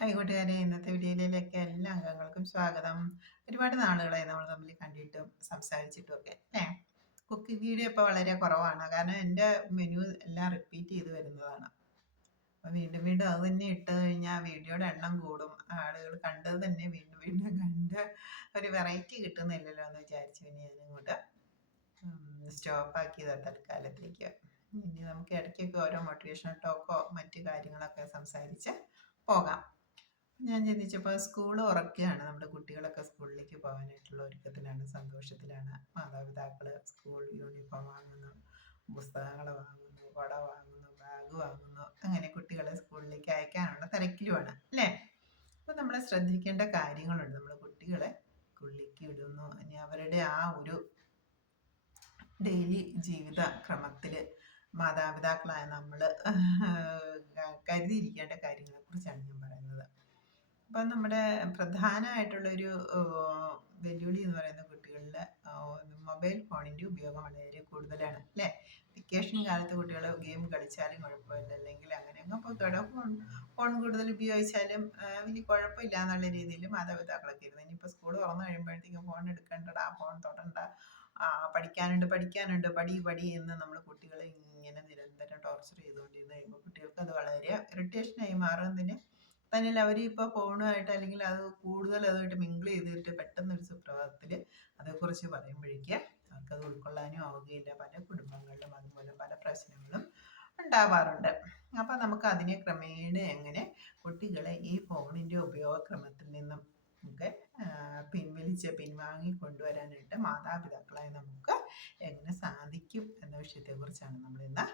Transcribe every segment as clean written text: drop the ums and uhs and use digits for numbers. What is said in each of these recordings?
Hi കൂട്ടുകാരെ, ഇന്നത്തെ വീഡിയോയിലേക്ക് എല്ലാ അംഗങ്ങൾക്കും സ്വാഗതം. ഒരുപാട് നാളുകളായി നമ്മൾ തമ്മിൽ കണ്ടിട്ടും സംസാരിച്ചിട്ടും ഒക്കെ അല്ലേ. കുക്കിംഗ് വീഡിയോ ഇപ്പോൾ വളരെ കുറവാണ്, കാരണം എൻ്റെ മെനു എല്ലാം റിപ്പീറ്റ് ചെയ്ത് വരുന്നതാണ്. അപ്പോൾ വീണ്ടും വീണ്ടും അത് തന്നെ ഇട്ട് കഴിഞ്ഞാൽ വീഡിയോയുടെ എണ്ണം കൂടും, ആളുകൾ കണ്ടത് തന്നെ വീണ്ടും വീണ്ടും കണ്ട് ഒരു വെറൈറ്റി കിട്ടുന്നില്ലല്ലോ എന്ന് വിചാരിച്ചു പിന്നെ ഞാനിങ്ങോട്ട് സ്റ്റോപ്പാക്കിയതാണ് തൽക്കാലത്തേക്ക്. ഇനി നമുക്ക് ഇടയ്ക്കൊക്കെ ഓരോ മോട്ടിവേഷണൽ ടോക്കോ മറ്റു കാര്യങ്ങളൊക്കെ സംസാരിച്ച് പോകാം. ഞാൻ ചിന്തിച്ചപ്പോൾ സ്കൂൾ ഉറക്കുകയാണ്, നമ്മുടെ കുട്ടികളൊക്കെ സ്കൂളിലേക്ക് പോകാനായിട്ടുള്ള ഒരുക്കത്തിലാണ്, സന്തോഷത്തിലാണ്. മാതാപിതാക്കൾ സ്കൂൾ യൂണിഫോം വാങ്ങുന്നു, പുസ്തകങ്ങൾ വാങ്ങുന്നു, കുട വാങ്ങുന്നു, ബാഗ് വാങ്ങുന്നു, അങ്ങനെ കുട്ടികളെ സ്കൂളിലേക്ക് അയക്കാനുള്ള തിരക്കിലുമാണ് അല്ലേ. അപ്പോൾ നമ്മൾ ശ്രദ്ധിക്കേണ്ട കാര്യങ്ങളുണ്ട്. നമ്മൾ കുട്ടികളെ സ്കൂളിലേക്ക് വിടുന്നു, ഇനി അവരുടെ ആ ഒരു ഡെയിലി ജീവിത ക്രമത്തിൽ മാതാപിതാക്കളായ നമ്മൾ കരുതിയിരിക്കേണ്ട കാര്യങ്ങളെക്കുറിച്ചാണ് ഞാൻ പറയുന്നത്. അപ്പം നമ്മുടെ പ്രധാനമായിട്ടുള്ളൊരു വെല്ലുവിളി എന്ന് പറയുന്ന കുട്ടികളിൽ മൊബൈൽ ഫോണിൻ്റെ ഉപയോഗം വളരെ കൂടുതലാണ് അല്ലേ. വെക്കേഷൻ കാലത്ത് കുട്ടികൾ ഗെയിം കളിച്ചാലും കുഴപ്പമില്ല, അല്ലെങ്കിൽ അങ്ങനെയൊക്കെ പോയിക്കോട്ടെ, ഫോൺ കൂടുതൽ ഉപയോഗിച്ചാലും വലിയ കുഴപ്പമില്ല എന്നുള്ള രീതിയിൽ മാതാപിതാക്കളൊക്കെ ഇരുന്നു. ഇനിയിപ്പോൾ സ്കൂൾ തുറന്നു കഴിയുമ്പോഴത്തേക്കും ഫോൺ എടുക്കേണ്ടടാ, ഫോൺ തൊടണ്ട, പഠിക്കാനുണ്ട് പടി എന്ന് നമ്മൾ കുട്ടികളെ ഇങ്ങനെ നിരന്തരം ടോർച്ചർ ചെയ്തുകൊണ്ടിരുന്ന് കഴിയുമ്പോൾ കുട്ടികൾക്ക് അത് വളരെ ഇറിറ്റേഷനായി മാറുന്നതിന് തന്നെയല്ല, അവർ ഇപ്പോൾ ഫോണുമായിട്ട് അല്ലെങ്കിൽ അത് കൂടുതൽ അതുമായിട്ട് മിങ്കിൾ ചെയ്തിട്ട് പെട്ടെന്നൊരു സുപ്രഭാതത്തിൽ അതേക്കുറിച്ച് പറയുമ്പോഴേക്ക് അവർക്കത് ഉൾക്കൊള്ളാനും ആവുകയില്ല. പല കുടുംബങ്ങളിലും അതുപോലെ പല പ്രശ്നങ്ങളും ഉണ്ടാവാറുണ്ട്. അപ്പം നമുക്ക് അതിനെ ക്രമേണ എങ്ങനെ കുട്ടികളെ ഈ ഫോണിൻ്റെ ഉപയോഗക്രമത്തിൽ നിന്നും ഒക്കെ പിൻവാങ്ങി കൊണ്ടുവരാനായിട്ട് മാതാപിതാക്കളായി നമുക്ക് എങ്ങനെ സാധിക്കും എന്ന വിഷയത്തെക്കുറിച്ചാണ് നമ്മളിന്ന്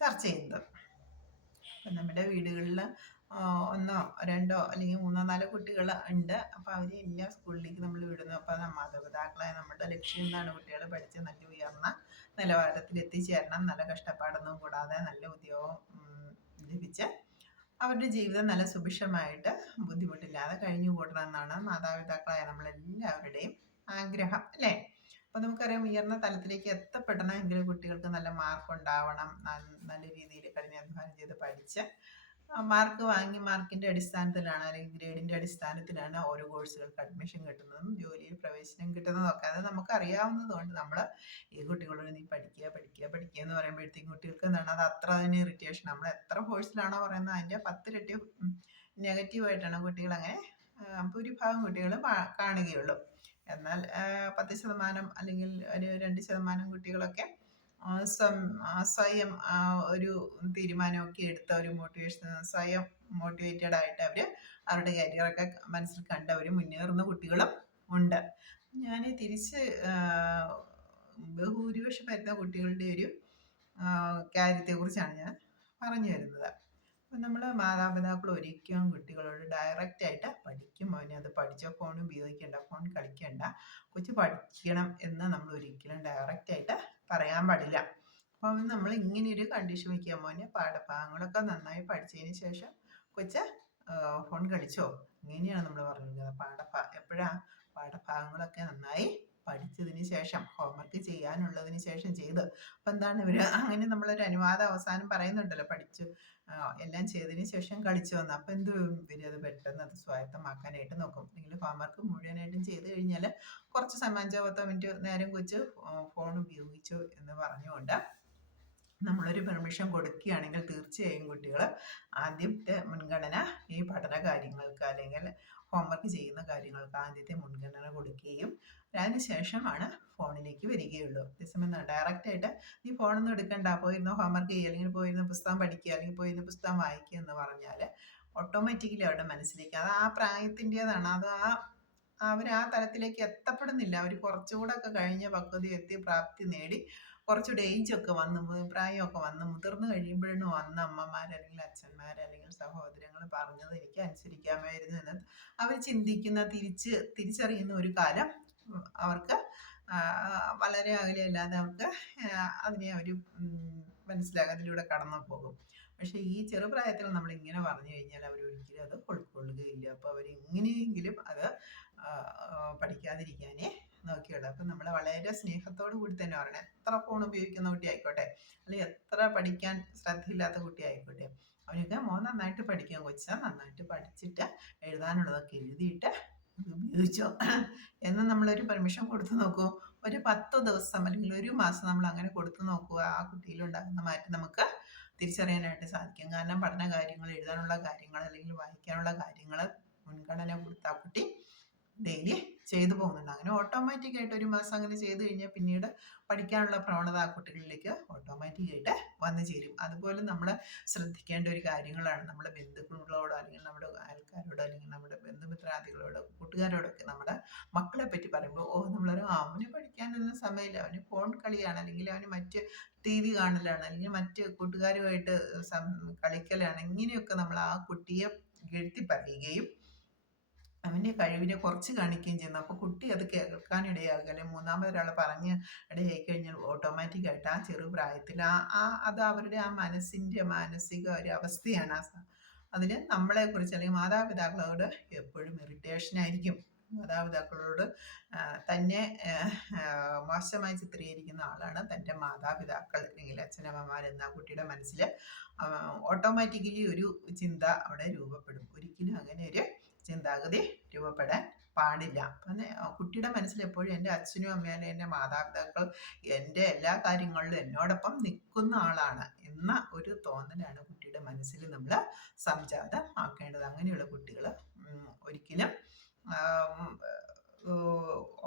ചർച്ച ചെയ്യുന്നത്. അപ്പം നമ്മുടെ വീടുകളിൽ ഒന്നോ രണ്ടോ അല്ലെങ്കിൽ മൂന്നോ നാലോ കുട്ടികൾ ഉണ്ട്. അപ്പോൾ അവരെ എല്ലാ സ്കൂളിലേക്ക് നമ്മൾ വിടുന്നു. അപ്പോൾ മാതാപിതാക്കളായ നമ്മുടെ ലക്ഷ്യം എന്താണ്? കുട്ടികൾ പഠിച്ച് നല്ല ഉയർന്ന നിലവാരത്തിൽ എത്തിച്ചേരണം, നല്ല കഷ്ടപ്പാടൊന്നും കൂടാതെ നല്ല ഉദ്യോഗം ലഭിച്ച് അവരുടെ ജീവിതം നല്ല സുഭിക്ഷമായിട്ട് ബുദ്ധിമുട്ടില്ലാതെ കഴിഞ്ഞു കൂടണം എന്നാണ് മാതാപിതാക്കളായ നമ്മളെല്ലാവരുടെയും ആഗ്രഹം അല്ലേ. അപ്പോൾ നമുക്കറിയാം, ഉയർന്ന തലത്തിലേക്ക് എത്തപ്പെടണമെങ്കിൽ കുട്ടികൾക്ക് നല്ല മാർക്ക് ഉണ്ടാവണം, നല്ല രീതിയിൽ കഠിനാധ്വാനം ചെയ്ത് പഠിച്ച് മാർക്ക് വാങ്ങി മാർക്കിൻ്റെ അടിസ്ഥാനത്തിലാണ് അല്ലെങ്കിൽ ഗ്രേഡിൻ്റെ അടിസ്ഥാനത്തിലാണ് ഓരോ കോഴ്സുകൾക്ക് അഡ്മിഷൻ കിട്ടുന്നതും ജോലിയിൽ പ്രവേശനം കിട്ടുന്നതും ഒക്കെ. അത് നമുക്കറിയാവുന്നത് കൊണ്ട് നമ്മൾ ഈ കുട്ടികളോട് നീ പഠിക്കുക എന്ന് പറയുമ്പോഴത്തേക്കും കുട്ടികൾക്ക് എന്താണ്, അത് അത്ര തന്നെ ഇറിറ്റേഷൻ. നമ്മൾ എത്ര കോഴ്സിലാണോ പറയുന്നത് അതിൻ്റെ 10 ഇരട്ടി നെഗറ്റീവായിട്ടാണ് കുട്ടികൾ അങ്ങനെ ഭൂരിഭാഗം കുട്ടികൾ കാണുകയുള്ളൂ. എന്നാൽ 10% അല്ലെങ്കിൽ ഒരു 2% കുട്ടികളൊക്കെ സ്വയം ഒരു തീരുമാനമൊക്കെ എടുത്ത ഒരു മോട്ടിവേഷൻ, സ്വയം മോട്ടിവേറ്റഡ് ആയിട്ട് അവരുടെ കരിയറൊക്കെ മനസ്സിൽ കണ്ട് അവർ മുന്നേറുന്ന കുട്ടികളും ഉണ്ട്. ഞാൻ തിരിച്ച് ബഹുഭൂരിപക്ഷം വരുന്ന കുട്ടികളുടെ ഒരു കാര്യത്തെക്കുറിച്ചാണ് ഞാൻ പറഞ്ഞു വരുന്നത്. അപ്പം നമ്മൾ മാതാപിതാക്കൾ ഒരിക്കലും കുട്ടികളോട് ഡയറക്റ്റായിട്ട് പഠിക്കും മോനെ, അത് പഠിച്ച ഫോൺ ഉപയോഗിക്കേണ്ട, ഫോൺ കളിക്കേണ്ട, കൊച്ചു പഠിക്കണം എന്ന് നമ്മൾ ഒരിക്കലും ഡയറക്റ്റായിട്ട് പറയാൻ പാടില്ല. അപ്പം നമ്മൾ ഇങ്ങനെയൊരു കണ്ടീഷൻ വയ്ക്കുക, മോനെ പാഠഭാഗങ്ങളൊക്കെ നന്നായി പഠിച്ചതിന് ശേഷം കൊച്ച് ഫോൺ കളിച്ചോ, ഇങ്ങനെയാണ് നമ്മൾ പറഞ്ഞിരിക്കുന്നത്. എപ്പോഴാണ് പാഠഭാഗങ്ങളൊക്കെ നന്നായി പഠിച്ചതിന് ശേഷം, ഹോംവർക്ക് ചെയ്യാനുള്ളതിന് ശേഷം ചെയ്ത്. അപ്പം എന്താണ് ഇവർ അങ്ങനെ നമ്മളൊരു അനുവാദം അവസാനം പറയുന്നുണ്ടല്ലോ, പഠിച്ചു എല്ലാം ചെയ്തതിന് ശേഷം കളിച്ചു വന്നു. അപ്പം എന്ത് ഇവരത് പെട്ടെന്ന് അത് സ്വായത്തമാക്കാനായിട്ട് നോക്കും. അല്ലെങ്കിൽ ഹോംവർക്ക് മുഴുവനായിട്ടും ചെയ്ത് കഴിഞ്ഞാൽ കുറച്ച് സമയം 5-10 മിനിറ്റ് നേരം കൊച്ച് ഫോൺ ഉപയോഗിച്ചു എന്ന് പറഞ്ഞുകൊണ്ട് നമ്മളൊരു പെർമിഷൻ കൊടുക്കുകയാണെങ്കിൽ തീർച്ചയായും കുട്ടികൾ ആദ്യത്തെ മുൻഗണന ഈ പഠന കാര്യങ്ങൾക്ക് അല്ലെങ്കിൽ ഹോംവർക്ക് ചെയ്യുന്ന കാര്യങ്ങൾക്ക് ആദ്യത്തെ മുൻഗണന കൊടുക്കുകയും അതിനുശേഷമാണ് ഫോണിലേക്ക് വരികയുള്ളൂ. അതേസമയം ഡയറക്റ്റായിട്ട് നീ ഫോണൊന്നും എടുക്കണ്ട, പോയിരുന്ന് ഹോംവർക്ക് ചെയ്യുക, അല്ലെങ്കിൽ പോയിരുന്ന് പുസ്തകം പഠിക്കുക, അല്ലെങ്കിൽ പോയിരുന്ന് പുസ്തകം വായിക്കുക എന്ന് പറഞ്ഞാൽ ഓട്ടോമാറ്റിക്കലി അവരുടെ മനസ്സിലേക്ക് അത് ആ പ്രായത്തിൻ്റേതാണ്. അത് അവർ ആ തലത്തിലേക്ക് എത്തപ്പെടുന്നില്ല. അവർ കുറച്ചുകൂടെ ഒക്കെ കഴിഞ്ഞ് പക്വത എത്തി പ്രാപ്തി നേടി കുറച്ചുകൂടെ ഏജൊക്കെ വന്ന് പ്രായമൊക്കെ വന്ന് മുതിർന്നു കഴിയുമ്പോഴാണ് വന്ന് അമ്മമാരല്ലെങ്കിൽ അച്ഛന്മാരല്ലെങ്കിൽ സഹോദരങ്ങൾ പറഞ്ഞത് എനിക്ക് അനുസരിക്കാമായിരുന്നു എന്ന് അവർ ചിന്തിക്കുന്ന, തിരിച്ചറിയുന്ന ഒരു കാലം അവർക്ക് വളരെ അകലെയല്ലാതെ അവർക്ക് അതിനെ അവർ മനസ്സിലാകാതിലൂടെ കടന്നു പോകും. പക്ഷേ ഈ ചെറുപ്രായത്തിൽ നമ്മൾ ഇങ്ങനെ പറഞ്ഞു കഴിഞ്ഞാൽ അവരൊരിക്കലും അത് ഉൾക്കൊള്ളുകയില്ല. അപ്പോൾ അവരെങ്ങനെയെങ്കിലും അത് പഠിക്കാതിരിക്കാനേ നോക്കിയുള്ളൂ. അപ്പം നമ്മൾ വളരെ സ്നേഹത്തോടു കൂടി തന്നെ പറയണം. എത്ര ഫോൺ ഉപയോഗിക്കുന്ന കുട്ടി ആയിക്കോട്ടെ, അല്ലെങ്കിൽ എത്ര പഠിക്കാൻ ശ്രദ്ധയില്ലാത്ത കുട്ടി ആയിക്കോട്ടെ, അവനൊക്കെ മോൻ നന്നായിട്ട് പഠിക്കാൻ കൊച്ചാൽ നന്നായിട്ട് പഠിച്ചിട്ട് എഴുതാനുള്ളതൊക്കെ എഴുതിയിട്ട് ഉപയോഗിച്ചോ എന്ന് നമ്മളൊരു പെർമിഷൻ കൊടുത്തു നോക്കൂ. ഒരു 10 ദിവസം അല്ലെങ്കിൽ ഒരു മാസം നമ്മൾ അങ്ങനെ കൊടുത്തു നോക്കുക. ആ കുട്ടിയിലുണ്ടാകുന്ന മാറ്റം നമുക്ക് തിരിച്ചറിയാനായിട്ട് സാധിക്കും. കാരണം പഠന കാര്യങ്ങൾ, എഴുതാനുള്ള കാര്യങ്ങൾ അല്ലെങ്കിൽ വായിക്കാനുള്ള കാര്യങ്ങൾ മുൻഗണന കൊടുത്ത ആ കുട്ടി ഡെയിലി ചെയ്തു പോകുന്നുണ്ട്. അങ്ങനെ ഓട്ടോമാറ്റിക് ആയിട്ട് ഒരു മാസം അങ്ങനെ ചെയ്തു കഴിഞ്ഞാൽ പിന്നീട് പഠിക്കാനുള്ള പ്രവണത ആ കുട്ടികളിലേക്ക് ഓട്ടോമാറ്റിക് ആയിട്ട് വന്നു ചേരും. അതുപോലെ നമ്മൾ ശ്രദ്ധിക്കേണ്ട ഒരു കാര്യങ്ങളാണ് നമ്മുടെ ബന്ധുക്കളോടോ അല്ലെങ്കിൽ നമ്മുടെ അയൽക്കാരോടോ അല്ലെങ്കിൽ നമ്മുടെ ബന്ധുമിത്രാദികളോടോ കൂട്ടുകാരോടൊക്കെ നമ്മുടെ മക്കളെ പറ്റി പറയുമ്പോൾ നമ്മളൊരു അവന് പഠിക്കാനൊന്നും സമയമില്ല, അവന് ഫോൺ കളിയാണ് അല്ലെങ്കിൽ അവന് മറ്റ് TV കാണലാണ് അല്ലെങ്കിൽ മറ്റ് കൂട്ടുകാരുമായിട്ട് കളിക്കലാണ്, ഇങ്ങനെയൊക്കെ നമ്മൾ ആ കുട്ടിയെ എഴുത്തി പറയുകയും അവൻ്റെ കഴിവിനെ കുറച്ച് കാണിക്കുകയും ചെയ്യുന്നു. അപ്പോൾ കുട്ടി അത് കേൾക്കാനിടയാകുക അല്ലെങ്കിൽ മൂന്നാമതൊരാൾ പറഞ്ഞ് ഇടയായി കഴിഞ്ഞാൽ ഓട്ടോമാറ്റിക്കായിട്ട് ആ ചെറുപ്രായത്തിൽ അത് അവരുടെ ആ മാനസിക ഒരു അവസ്ഥയാണ്. അതിൽ നമ്മളെക്കുറിച്ച് അല്ലെങ്കിൽ മാതാപിതാക്കളോട് എപ്പോഴും ഇറിറ്റേഷൻ ആയിരിക്കും. മാതാപിതാക്കളോട് തന്നെ മോശമായി ചിത്രീകരിക്കുന്ന ആളാണ് തൻ്റെ മാതാപിതാക്കൾ അല്ലെങ്കിൽ അച്ഛനമ്മമാർ എന്ന കുട്ടിയുടെ മനസ്സിൽ ഓട്ടോമാറ്റിക്കലി ഒരു ചിന്ത അവിടെ രൂപപ്പെടും. ഒരിക്കലും അങ്ങനെ ഒരു ചിന്താഗതി രൂപപ്പെടാൻ പാടില്ല. അപ്പം കുട്ടിയുടെ മനസ്സിൽ എപ്പോഴും എൻ്റെ അച്ഛനും അമ്മയും എൻ്റെ മാതാപിതാക്കൾ എൻ്റെ എല്ലാ കാര്യങ്ങളിലും എന്നോടൊപ്പം നിൽക്കുന്ന ആളാണ് എന്ന ഒരു തോന്നലാണ് കുട്ടിയുടെ മനസ്സിൽ നമ്മൾ സംജാതമാക്കേണ്ടത്. അങ്ങനെയുള്ള കുട്ടികൾ ഒരിക്കലും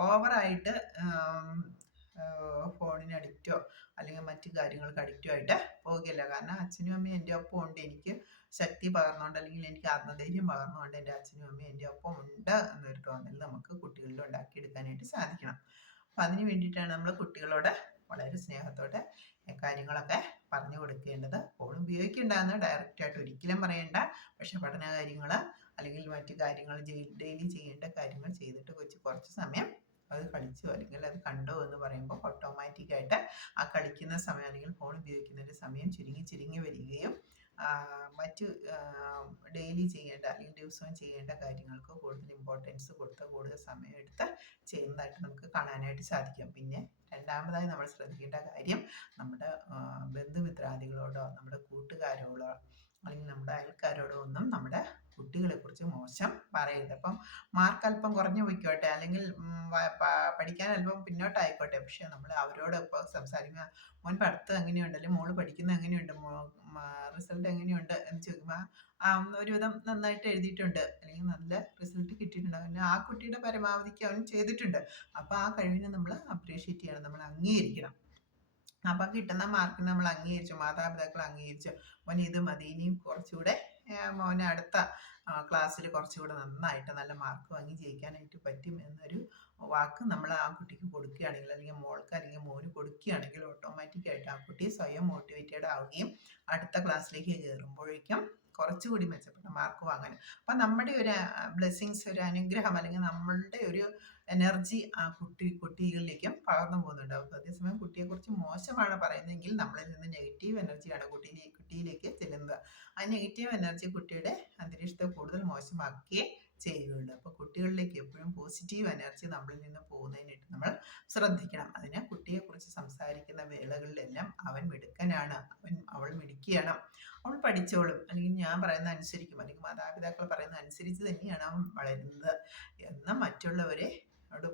ഓവറായിട്ട് ഫോണിന് അഡിക്റ്റോ അല്ലെങ്കിൽ മറ്റു കാര്യങ്ങൾക്ക് അഡിക്റ്റോ ആയിട്ട് പോകില്ല. കാരണം അച്ഛനും അമ്മയും എൻ്റെ ഒപ്പം ഉണ്ട്, എനിക്ക് ശക്തി പകർന്നുകൊണ്ട് അല്ലെങ്കിൽ എനിക്ക് ആത്മധൈര്യം പകർന്നുകൊണ്ട് എൻ്റെ അച്ഛനും അമ്മയും എൻ്റെ ഒപ്പം ഉണ്ട് എന്നൊരു തോന്നൽ നമുക്ക് കുട്ടികളിൽ ഉണ്ടാക്കിയെടുക്കാനായിട്ട് സാധിക്കണം. അപ്പം അതിന് വേണ്ടിയിട്ടാണ് നമ്മൾ കുട്ടികളോട് വളരെ സ്നേഹത്തോടെ കാര്യങ്ങളൊക്കെ പറഞ്ഞു കൊടുക്കേണ്ടത്. ഫോൺ ഉപയോഗിക്കേണ്ടതെന്ന് ഡയറക്റ്റായിട്ട് ഒരിക്കലും പറയേണ്ട. പക്ഷെ പഠന കാര്യങ്ങൾ അല്ലെങ്കിൽ മറ്റു കാര്യങ്ങൾ ഡെയിലി ചെയ്യേണ്ട കാര്യങ്ങൾ ചെയ്തിട്ട് കുറച്ച് സമയം അത് കളിച്ചോ അല്ലെങ്കിൽ അത് കണ്ടോ എന്ന് പറയുമ്പോൾ ഓട്ടോമാറ്റിക്കായിട്ട് ആ കളിക്കുന്ന സമയം അല്ലെങ്കിൽ ഫോൺ ഉപയോഗിക്കുന്നതിൻ്റെ സമയം ചുരുങ്ങി വരികയും മറ്റ് ഡെയിലി ചെയ്യേണ്ട അല്ലെങ്കിൽ ദിവസവും ചെയ്യേണ്ട കാര്യങ്ങൾക്ക് കൂടുതൽ ഇമ്പോർട്ടൻസ് കൊടുത്ത് കൂടുതൽ സമയം എടുത്ത് ചെയ്യുന്നതായിട്ട് നമുക്ക് കാണാനായിട്ട് സാധിക്കും. പിന്നെ രണ്ടാമതായി നമ്മൾ ശ്രദ്ധിക്കേണ്ട കാര്യം നമ്മുടെ ബന്ധുമിത്രാദികളോടോ നമ്മുടെ കൂട്ടുകാരോടോ അല്ലെങ്കിൽ നമ്മുടെ അയൽക്കാരോടോ ഒന്നും നമ്മുടെ കുട്ടികളെക്കുറിച്ച് മോശം പറയരുത്. അപ്പം മാർക്ക് അല്പം കുറഞ്ഞു പോയിക്കോട്ടെ അല്ലെങ്കിൽ പഠിക്കാൻ അല്പം പിന്നോട്ടായിക്കോട്ടെ, പക്ഷെ നമ്മൾ അവരോടൊപ്പം സംസാരിക്കുക, മോൻ പഠിത്തം എങ്ങനെയുണ്ട് അല്ലെങ്കിൽ മോള് പഠിക്കുന്നത് എങ്ങനെയുണ്ട്, റിസൾട്ട് എങ്ങനെയുണ്ട് എന്ന് ചോദിക്കുമ്പോൾ ഒരുവിധം നന്നായിട്ട് എഴുതിയിട്ടുണ്ട് അല്ലെങ്കിൽ നല്ല റിസൾട്ട് കിട്ടിയിട്ടുണ്ട്, പിന്നെ ആ കുട്ടിയുടെ പരമാവധിക്ക് അവൻ ചെയ്തിട്ടുണ്ട്. അപ്പോൾ ആ കഴിവിനെ നമ്മൾ അപ്രീഷിയേറ്റ് ചെയ്യണം, നമ്മൾ അംഗീകരിക്കണം. അപ്പം കിട്ടുന്ന മാർക്കിന് നമ്മൾ അംഗീകരിച്ചു, മാതാപിതാക്കൾ അംഗീകരിച്ചു, മോൻ ഇത് മതി, ഇനിയും കുറച്ചുകൂടെ മോനെ അടുത്ത ക്ലാസ്സിൽ കുറച്ചുകൂടെ നന്നായിട്ട് നല്ല മാർക്ക് വാങ്ങി ജയിക്കാനായിട്ട് പറ്റും എന്നൊരു വാക്ക് നമ്മൾ ആ കുട്ടിക്ക് കൊടുക്കുകയാണെങ്കിൽ അല്ലെങ്കിൽ മോൾക്ക് അല്ലെങ്കിൽ മോന് കൊടുക്കുകയാണെങ്കിൽ ഓട്ടോമാറ്റിക്കായിട്ട് ആ കുട്ടി സ്വയം മോട്ടിവേറ്റഡ് ആവുകയും അടുത്ത ക്ലാസ്സിലേക്ക് കയറുമ്പോഴേക്കും കുറച്ചുകൂടി മെച്ചപ്പെട്ട മാർക്ക് വാങ്ങാനും. അപ്പം നമ്മുടെ ഒരു ബ്ലെസ്സിങ്സ്, ഒരു അനുഗ്രഹം അല്ലെങ്കിൽ നമ്മളുടെ ഒരു എനർജി ആ കുട്ടികളിലേക്കും പകർന്നു പോകുന്നുണ്ട്. അതേസമയം കുട്ടിയെക്കുറിച്ച് മോശമാണ് പറയുന്നതെങ്കിൽ നമ്മളിൽ നിന്ന് നെഗറ്റീവ് എനർജിയാണ് കുട്ടിയിലേക്ക് ചെല്ലുന്നത്. ആ നെഗറ്റീവ് എനർജി കുട്ടിയുടെ അന്തരീക്ഷത്തെ കൂടുതൽ മോശമാക്കുകയേ ചെയ്യുകയുള്ളൂ. അപ്പോൾ കുട്ടികളിലേക്ക് എപ്പോഴും പോസിറ്റീവ് എനർജി നമ്മളിൽ നിന്ന് പോകുന്നതിനായിട്ട് നമ്മൾ ശ്രദ്ധിക്കണം. അതിന് കുട്ടിയെക്കുറിച്ച് സംസാരിക്കുന്ന വേളകളിലെല്ലാം അവൻ മിടുക്കനാണ്, അവൾ മിടുക്കിയാണ്, അവൾ പഠിച്ചോളും, അല്ലെങ്കിൽ ഞാൻ പറയുന്ന അനുസരിക്കും, അല്ലെങ്കിൽ മാതാപിതാക്കൾ പറയുന്ന അനുസരിച്ച് തന്നെയാണ് അവൻ വളരുന്നത് എന്ന് മറ്റുള്ളവരെ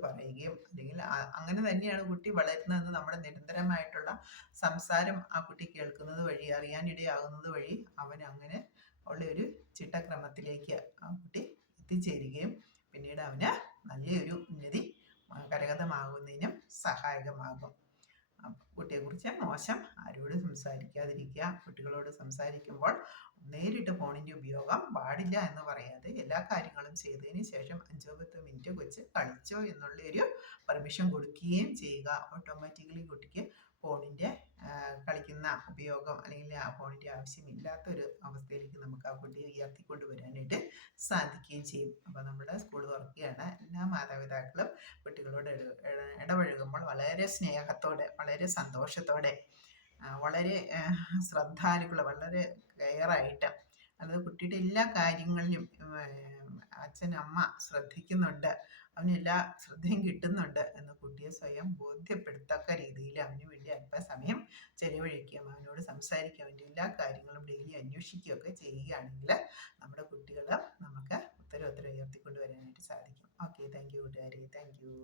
പറയുകയും അല്ലെങ്കിൽ അങ്ങനെ തന്നെയാണ് കുട്ടി വളരുന്നതെന്ന് നമ്മുടെ നിരന്തരമായിട്ടുള്ള സംസാരം ആ കുട്ടി കേൾക്കുന്നത് വഴി അറിയാനിടയാകുന്നത് വഴി അവൻ അങ്ങനെ ഉള്ള ഒരു ചിട്ടക്രമത്തിലേക്ക് ആ കുട്ടി എത്തിച്ചേരുകയും പിന്നീട് അവന് നല്ലൊരു ഉന്നതി കരഗതമാകുന്നതിനും സഹായകമാകും. കുട്ടിയെക്കുറിച്ച് മോശം ആരോടും സംസാരിക്കാതിരിക്കുക. കുട്ടികളോട് സംസാരിക്കുമ്പോൾ നേരിട്ട് ഫോണിൻ്റെ ഉപയോഗം പാടില്ല എന്ന് പറയാതെ എല്ലാ കാര്യങ്ങളും ചെയ്തതിന് ശേഷം 5-10 മിനിറ്റ് കൊച്ച് കളിച്ചോ എന്നുള്ള ഒരു പെർമിഷൻ കൊടുക്കുകയും ചെയ്യുക. ഓട്ടോമാറ്റിക്കലി കുട്ടിക്ക് ഫോണിൻ്റെ കളിക്കുന്ന ഉപയോഗം അല്ലെങ്കിൽ ആ ഫോണിൻ്റെ ആവശ്യമില്ലാത്തൊരു അവസ്ഥയിലേക്ക് നമുക്ക് ആ കുട്ടിയെ ഉയർത്തിക്കൊണ്ടുവരാനായിട്ട് സാധിക്കുകയും ചെയ്യും. അപ്പോൾ നമ്മുടെ സ്കൂൾ തുറക്കുകയാണ്. എല്ലാ മാതാപിതാക്കളും കുട്ടികളോട് ഇടപഴകുമ്പോൾ വളരെ സ്നേഹത്തോടെ, വളരെ സന്തോഷത്തോടെ, വളരെ ശ്രദ്ധാലുക്കൾ, വളരെ കെയറായിട്ട്, അത് കുട്ടിയുടെ എല്ലാ കാര്യങ്ങളിലും അച്ഛൻ അമ്മ ശ്രദ്ധിക്കുന്നുണ്ട്, അവന് എല്ലാ ശ്രദ്ധയും കിട്ടുന്നുണ്ട് എന്ന് കുട്ടിയെ സ്വയം ബോധ്യപ്പെടുത്തക്ക രീതിയിൽ അവന് വേണ്ടി അല്പസമയം ചെലവഴിക്കുകയും അവനോട് സംസാരിക്കാൻ വേണ്ടി എല്ലാ കാര്യങ്ങളും ഡെയിലി അന്വേഷിക്കുകയൊക്കെ ചെയ്യുകയാണെങ്കിൽ നമ്മുടെ കുട്ടികൾ നമുക്ക് ഉത്തരം ഉയർത്തിക്കൊണ്ട് വരാനായിട്ട് സാധിക്കും. ഓക്കെ, താങ്ക് യു കൂട്ടുകാരെ, താങ്ക് യു.